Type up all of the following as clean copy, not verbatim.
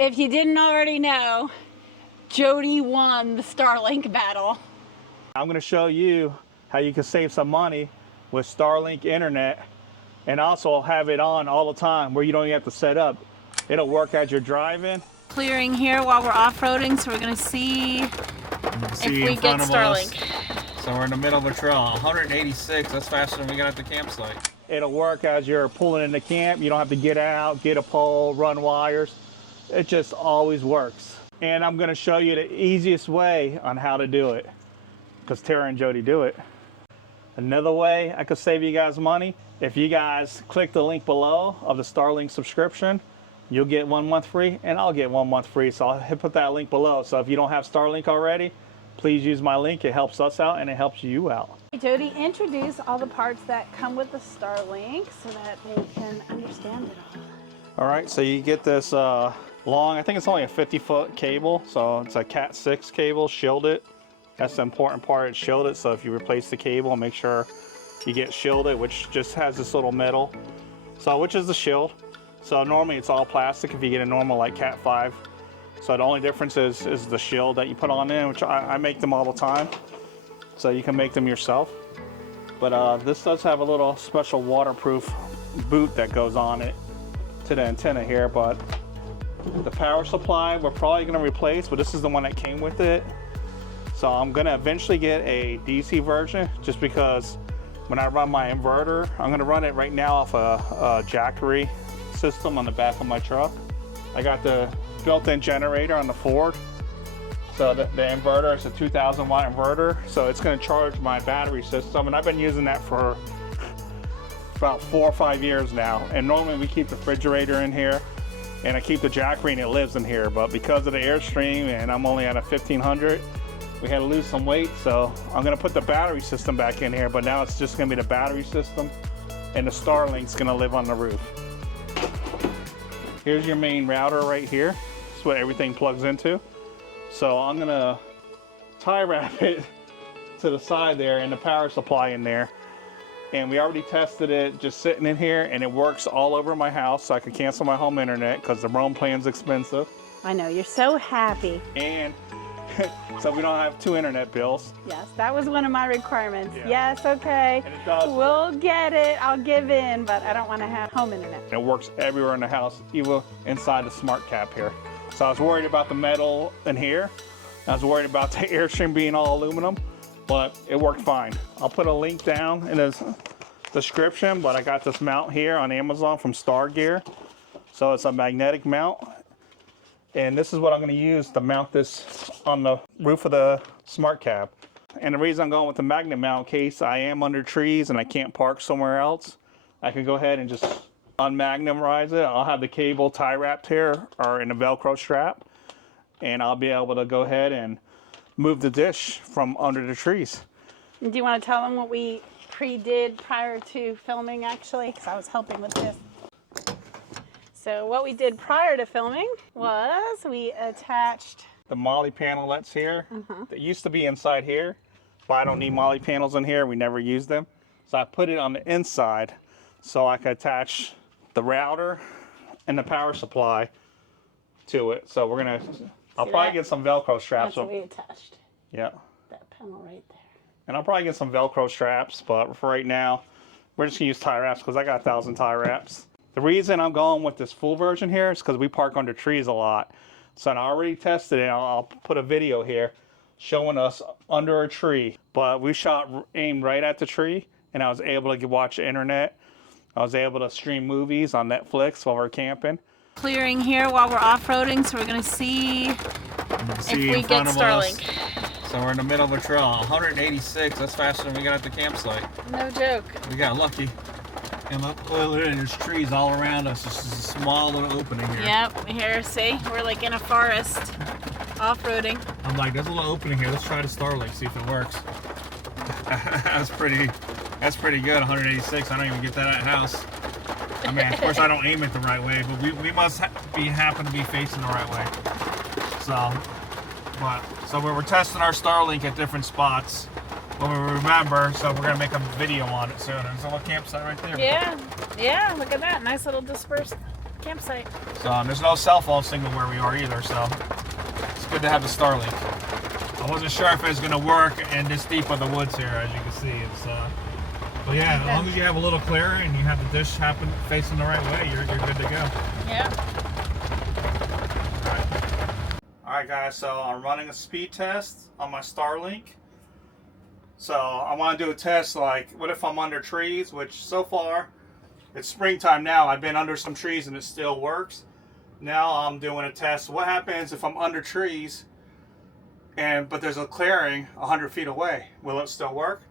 If you didn't already know, Jody won the Starlink battle. I'm going to show you how you can save some money with Starlink internet and also have it on all the time where you don't even have to set up. It'll work as you're driving. Clearing here while we're off-roading, so we're going to see if we get Starlink. So we're in the middle of a trail, 186, that's faster than we got at the campsite. It'll work as you're pulling into camp. You don't have to get out, get a pole, run wires. It just always works. And I'm gonna show you the easiest way on how to do it, because Tara and Jody do it. Another way I could save you guys money, if you guys click the link below of the Starlink subscription, you'll get 1 month free and I'll get 1 month free. So I'll put that link below. So if you don't have Starlink already, please use my link. It helps us out and it helps you out. Jody, introduce all the parts that come with the Starlink so that they can understand it all. All right, so you get this long, I think it's only a 50-foot cable. So it's a Cat 6 cable, shielded. That's the important part, it's shielded. So if you replace the cable, make sure you get shielded, which just has this little metal. So which is the shield. So normally it's all plastic if you get a normal like Cat 5. So the only difference is the shield that you put on in, which I make them all the time. So you can make them yourself. But this does have a little special waterproof boot that goes on it to the antenna here. But the power supply we're probably gonna replace, but this is the one that came with it. So I'm gonna eventually get a DC version just because when I run my inverter, I'm gonna run it right now off a Jackery system on the back of my truck. I got the built-in generator on the Ford. So the inverter is a 2,000 watt inverter. So it's gonna charge my battery system. And I've been using that for about 4 or 5 years now. And normally we keep the refrigerator in here and I keep the Jackery and it lives in here. But because of the Airstream and I'm only at a 1500, we had to lose some weight. So I'm gonna put the battery system back in here, but now it's just gonna be the battery system and the Starlink's gonna live on the roof. Here's your main router right here. That's what everything plugs into. So I'm gonna tie wrap it to the side there and the power supply in there. And we already tested it just sitting in here and it works all over my house. So I can cancel my home internet because the Roam plan's expensive. I know, you're so happy. And so we don't have 2 internet bills. Yes, that was one of my requirements. Yeah. Yes, okay. And it does. We'll get it, I'll give in, but I don't want to have home internet. It works everywhere in the house, even inside the smart cap here. So I was worried about the metal in here. I was worried about the Airstream being all aluminum, but it worked fine. I'll put a link down in the description, but I got this mount here on Amazon from Star Gear. So it's a magnetic mount. And this is what I'm gonna use to mount this on the roof of the smart cab. And the reason I'm going with the magnet mount, in case I am under trees and I can't park somewhere else, I can go ahead and just unmagnetize it. I'll have the cable tie wrapped here or in a Velcro strap. And I'll be able to go ahead and move the dish from under the trees. Do you want to tell them what we pre-did prior to filming actually? Because I was helping with this. So what we did prior to filming was we attached the Molly panel that's here. That used to be inside here, but I don't need Molly panels in here. We never use them. So I put it on the inside so I could attach the router and the power supply to it. So we're gonna, I'll probably get some Velcro straps. That's what we attached. Yeah. That panel right there. And I'll probably get some Velcro straps, but for right now, we're just gonna use tie wraps because I got 1,000 tie wraps. The reason I'm going with this full version here is because we park under trees a lot. So I already tested it. I'll put a video here showing us under a tree. But we shot aimed right at the tree, and I was able to watch the internet. I was able to stream movies on Netflix while we're camping. Clearing here while we're off-roading, so we're going to see if we get Starlink. So we're in the middle of a trail, 186, that's faster than we got at the campsite. No joke. We got lucky. And look, there's trees all around us. This is a small little opening here. Yep, here, see? We're like in a forest, off-roading. I'm like, there's a little opening here. Let's try the Starlink, see if it works. That's pretty good, 186. I don't even get that at house. I mean, of course, I don't aim it the right way, but we must happen to be facing the right way. So we're testing our Starlink at different spots. When we remember, so we're gonna make a video on it soon. There's a little campsite right there. Yeah, look at that, nice little dispersed campsite. So there's no cell phone signal where we are either, so it's good to have the Starlink. I wasn't sure if it was going to work in this deep of the woods here, as you can see. It's, but yeah, as long as you have a little clearing and you have the dish facing the right way, you're good to go. Yeah. Alright guys, so I'm running a speed test on my Starlink. So I want to do a test like, what if I'm under trees, which so far, it's springtime now, I've been under some trees and it still works. Now I'm doing a test. What happens if I'm under trees but there's a clearing 100 feet away? Will it still work?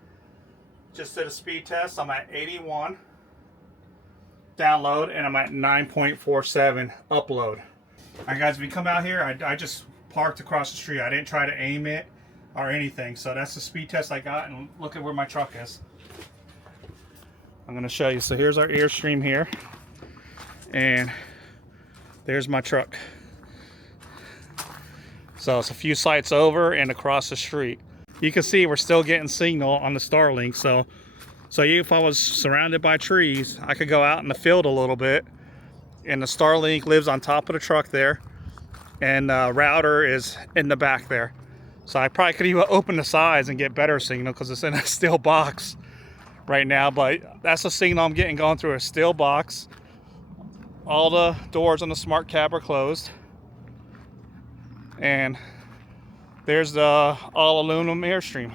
Just did a speed test. I'm at 81 download and I'm at 9.47 upload. Alright guys, if you come out here, I just parked across the street. I didn't try to aim it or anything. So that's the speed test I got, and look at where my truck is. I'm going to show you. So here's our Airstream here. And there's my truck. So it's a few sites over and across the street. You can see we're still getting signal on the Starlink. So if I was surrounded by trees, I could go out in the field a little bit. And the Starlink lives on top of the truck there. And the router is in the back there. So I probably could even open the sides and get better signal because it's in a steel box right now. But that's the signal I'm getting going through a steel box. All the doors on the smart cab are closed. And there's the all aluminum Airstream.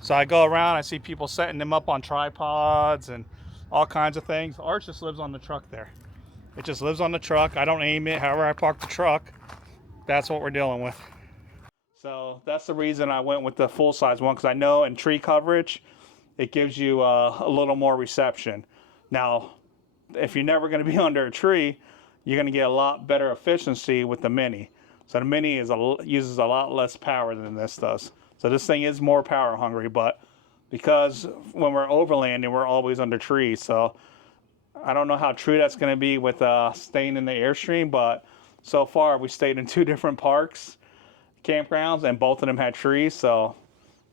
So I go around, I see people setting them up on tripods and all kinds of things. Ours just lives on the truck there. It just lives on the truck. I don't aim it. However I park the truck, that's what we're dealing with. So that's the reason I went with the full-size one, because I know in tree coverage, it gives you a little more reception. Now, if you're never going to be under a tree, you're going to get a lot better efficiency with the Mini. So the Mini uses a lot less power than this does. So this thing is more power hungry, but because when we're overlanding, we're always under trees. So I don't know how true that's going to be with staying in the Airstream, but so far we stayed in 2 different parks, campgrounds, and both of them had trees. So,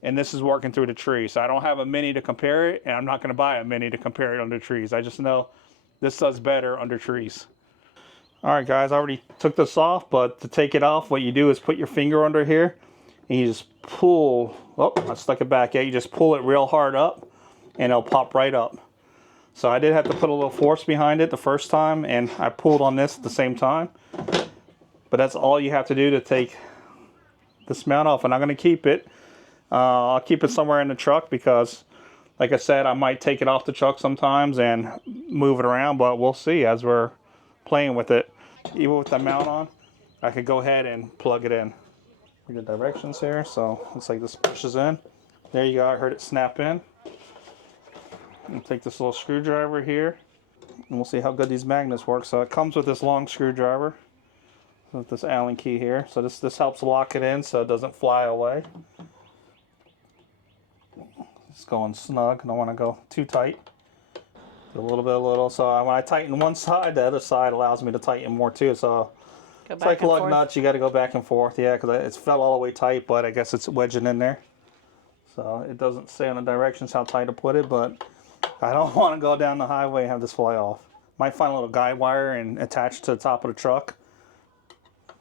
and this is working through the trees. So I don't have a Mini to compare it, and I'm not going to buy a Mini to compare it under trees. I just know this does better under trees. All right, guys, I already took this off, but to take it off, what you do is put your finger under here, and you just pull. Oh, I stuck it back. Yeah, you just pull it real hard up, and it'll pop right up. So I did have to put a little force behind it the first time, and I pulled on this at the same time. But that's all you have to do to take this mount off, and I'm going to keep it. I'll keep it somewhere in the truck because, like I said, I might take it off the truck sometimes and move it around, but we'll see as we're playing with it. Even with the mount on, I could go ahead and plug it in. Read the directions here, so looks like this pushes in. There you go, I heard it snap in. I'll take this little screwdriver here, and we'll see how good these magnets work. So it comes with this long screwdriver with this Allen key here. So this helps lock it in so it doesn't fly away. It's going snug. I don't want to go too tight. A little. So when I tighten one side, the other side allows me to tighten more too. So it's like lug nuts. You got to go back and forth. Yeah, because it's fell all the way tight, but I guess it's wedging in there. So it doesn't say on the directions how tight to put it, but I don't want to go down the highway and have this fly off. Might find a little guide wire and attach to the top of the truck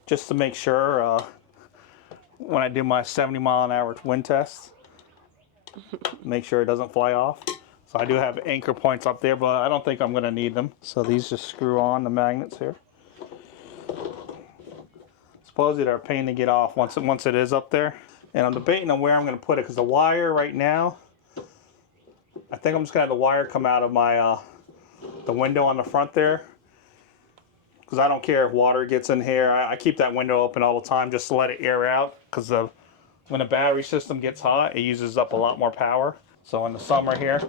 just to make sure when I do my 70-mile-an-hour wind test, make sure it doesn't fly off. So I do have anchor points up there, but I don't think I'm going to need them. So these just screw on the magnets here. Supposedly they're a pain to get off once it is up there. And I'm debating on where I'm going to put it because the wire right now, I think I'm just going to have the wire come out of my the window on the front there. Because I don't care if water gets in here. I keep that window open all the time just to let it air out. Because when the battery system gets hot, it uses up a lot more power. So in the summer here,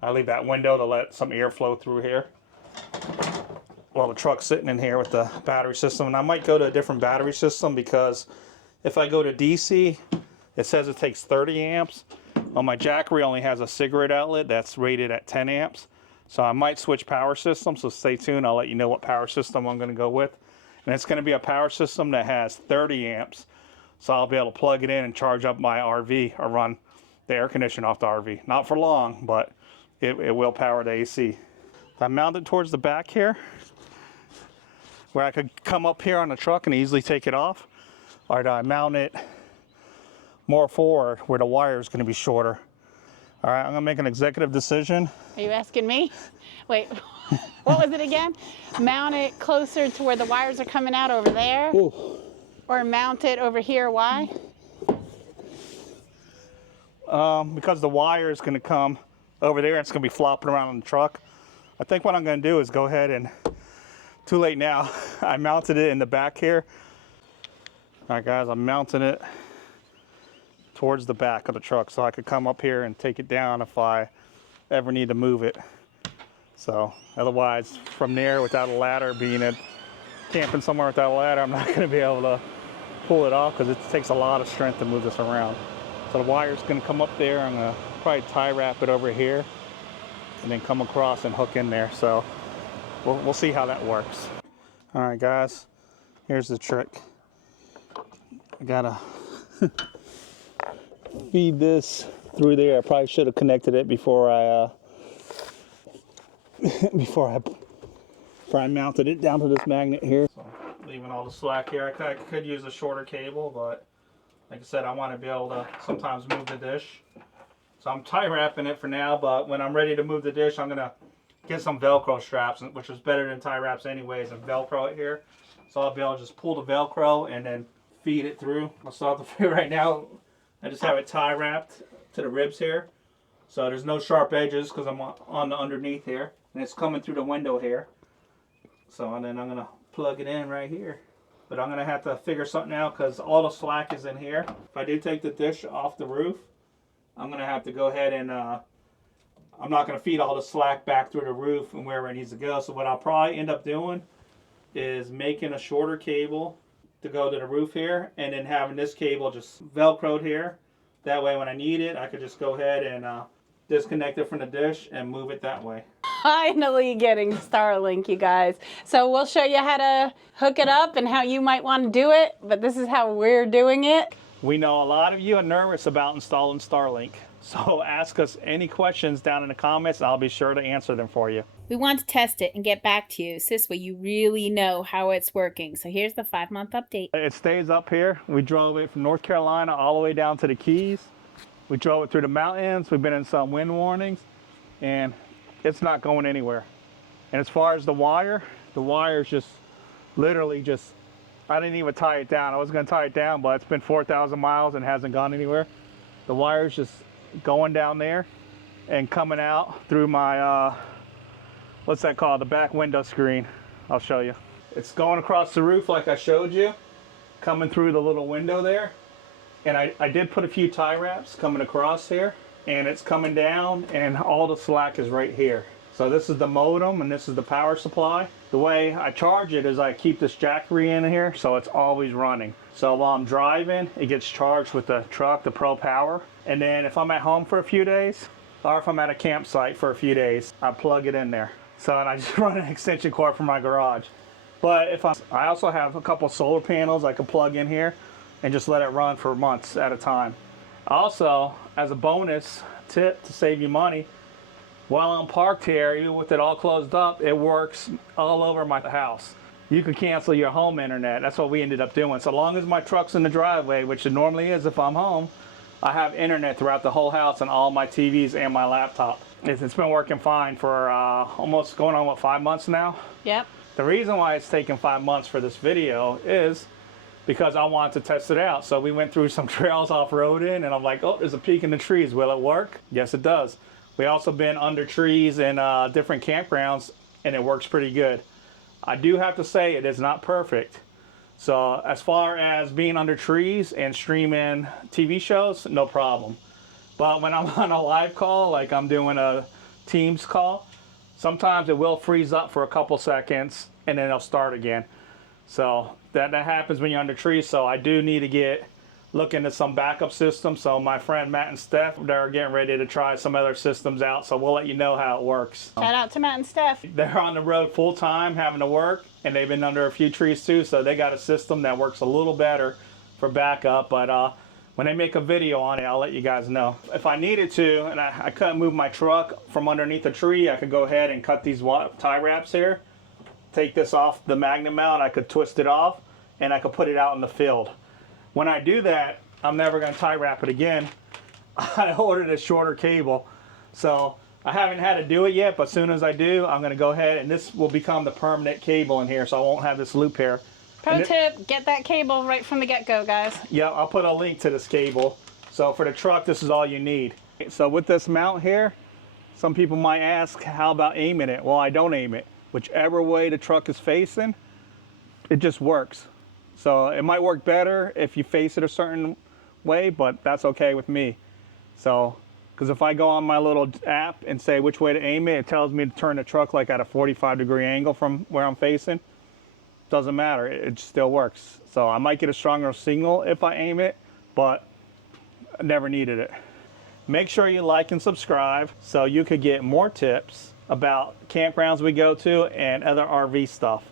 I leave that window to let some air flow through here while the truck's sitting in here with the battery system. And I might go to a different battery system because if I go to DC, it says it takes 30 amps. Well, my Jackery only has a cigarette outlet that's rated at 10 amps. So I might switch power systems, so stay tuned. I'll let you know what power system I'm going to go with. And it's going to be a power system that has 30 amps. So I'll be able to plug it in and charge up my RV or run the air conditioner off the RV. Not for long, but it will power the AC. If I mount it towards the back here, where I could come up here on the truck and easily take it off? Or do I mount it more forward where the wire is going to be shorter? All right, I'm going to make an executive decision. Are you asking me? Wait, what was it again? Mount it closer to where the wires are coming out over there? Ooh. Or mount it over here, why? Because the wire is going to come over there and it's going to be flopping around on the truck. I think what I'm going to do is go ahead and, too late now, I mounted it in the back here. All right, guys, I'm mounting it towards the back of the truck so I could come up here and take it down if I ever need to move it. So otherwise, from there, without a ladder, camping somewhere without a ladder, I'm not going to be able to pull it off because it takes a lot of strength to move this around. So the wire's going to come up there. I'm going to probably tie wrap it over here and then come across and hook in there. So we'll see how that works. All right, guys, here's the trick. I gotta feed this through there. I probably should have connected it before I mounted it down to this magnet here. So, leaving all the slack here. I could use a shorter cable, but like I said, I want to be able to sometimes move the dish. So I'm tie wrapping it for now, but when I'm ready to move the dish, I'm gonna get some Velcro straps, which is better than tie wraps anyways, and Velcro it here. So I'll be able to just pull the Velcro and then feed it through. I'll start the feed right now. I just have it tie wrapped to the ribs here. So there's no sharp edges because I'm on the underneath here. And it's coming through the window here. So and then I'm gonna plug it in right here. But I'm gonna have to figure something out because all the slack is in here. If I do take the dish off the roof, I'm gonna have to go ahead and I'm not gonna feed all the slack back through the roof and wherever it needs to go. So what I'll probably end up doing is making a shorter cable to go to the roof here and then having this cable just Velcroed here. That way when I need it, I could just go ahead and disconnect it from the dish and move it that way. Finally getting Starlink, you guys. So we'll show you how to hook it up and how you might want to do it, but this is how we're doing it. We know a lot of you are nervous about installing Starlink, so ask us any questions down in the comments and I'll be sure to answer them for you. We want to test it and get back to you so this way you really know how it's working. So here's the 5-month update. It stays up here. We drove it from North Carolina all the way down to the Keys. We drove it through the mountains. We've been in some wind warnings and it's not going anywhere. And as far as the wire is just literally just, I didn't even tie it down. I was going to tie it down, but it's been 4,000 miles and hasn't gone anywhere. The wire's just going down there and coming out through my, what's that called? The back window screen. I'll show you. It's going across the roof like I showed you, coming through the little window there. And I did put a few tie wraps coming across here, and it's coming down and all the slack is right here. So this is the modem and this is the power supply. The way I charge it is I keep this jackery in here so it's always running. So while I'm driving, it gets charged with the truck, the Pro Power. And then if I'm at home for a few days, or if I'm at a campsite for a few days, I plug it in there. So and I just run an extension cord from my garage. But if I also have a couple solar panels I can plug in here and just let it run for months at a time. Also, as a bonus tip to save you money, while I'm parked here, even with it all closed up, it works all over my house. You can cancel your home internet. That's what we ended up doing. So long as my truck's in the driveway, which it normally is if I'm home, I have internet throughout the whole house and all my TVs and my laptop. It's been working fine for almost going on, what, 5 months now? Yep. The reason why it's taken 5 months for this video is because I wanted to test it out. So we went through some trails off-roading and I'm like, oh, there's a peak in the trees. Will it work? Yes, it does. We also been under trees in different campgrounds and it works pretty good. I do have to say it is not perfect. So as far as being under trees and streaming TV shows, no problem. But when I'm on a live call, like I'm doing a Teams call, sometimes it will freeze up for a couple seconds and then it'll start again. So that happens when you're under trees. So I do need to look into some backup systems. So my friend Matt and Steph, they're getting ready to try some other systems out. So we'll let you know how it works. Shout out to Matt and Steph. They're on the road full time having to work and they've been under a few trees too. So they got a system that works a little better for backup. But when they make a video on it, I'll let you guys know. If I needed to and I couldn't move my truck from underneath a tree, I could go ahead and cut these tie wraps here take this off the magnet mount, I could twist it off, and I could put it out in the field. When I do that, I'm never going to tie wrap it again. I ordered a shorter cable, so I haven't had to do it yet, but as soon as I do, I'm going to go ahead, and this will become the permanent cable in here, so I won't have this loop here. Pro tip, get that cable right from the get-go, guys. Yeah, I'll put a link to this cable. So for the truck, this is all you need. So with this mount here, some people might ask, how about aiming it? Well, I don't aim it. Whichever way the truck is facing, it just works. So it might work better if you face it a certain way, but that's okay with me. So, because if I go on my little app and say which way to aim it, it tells me to turn the truck like at a 45-degree angle from where I'm facing. Doesn't matter, it still works. So I might get a stronger signal if I aim it, but I never needed it. Make sure you like and subscribe so you could get more tips about campgrounds we go to and other RV stuff.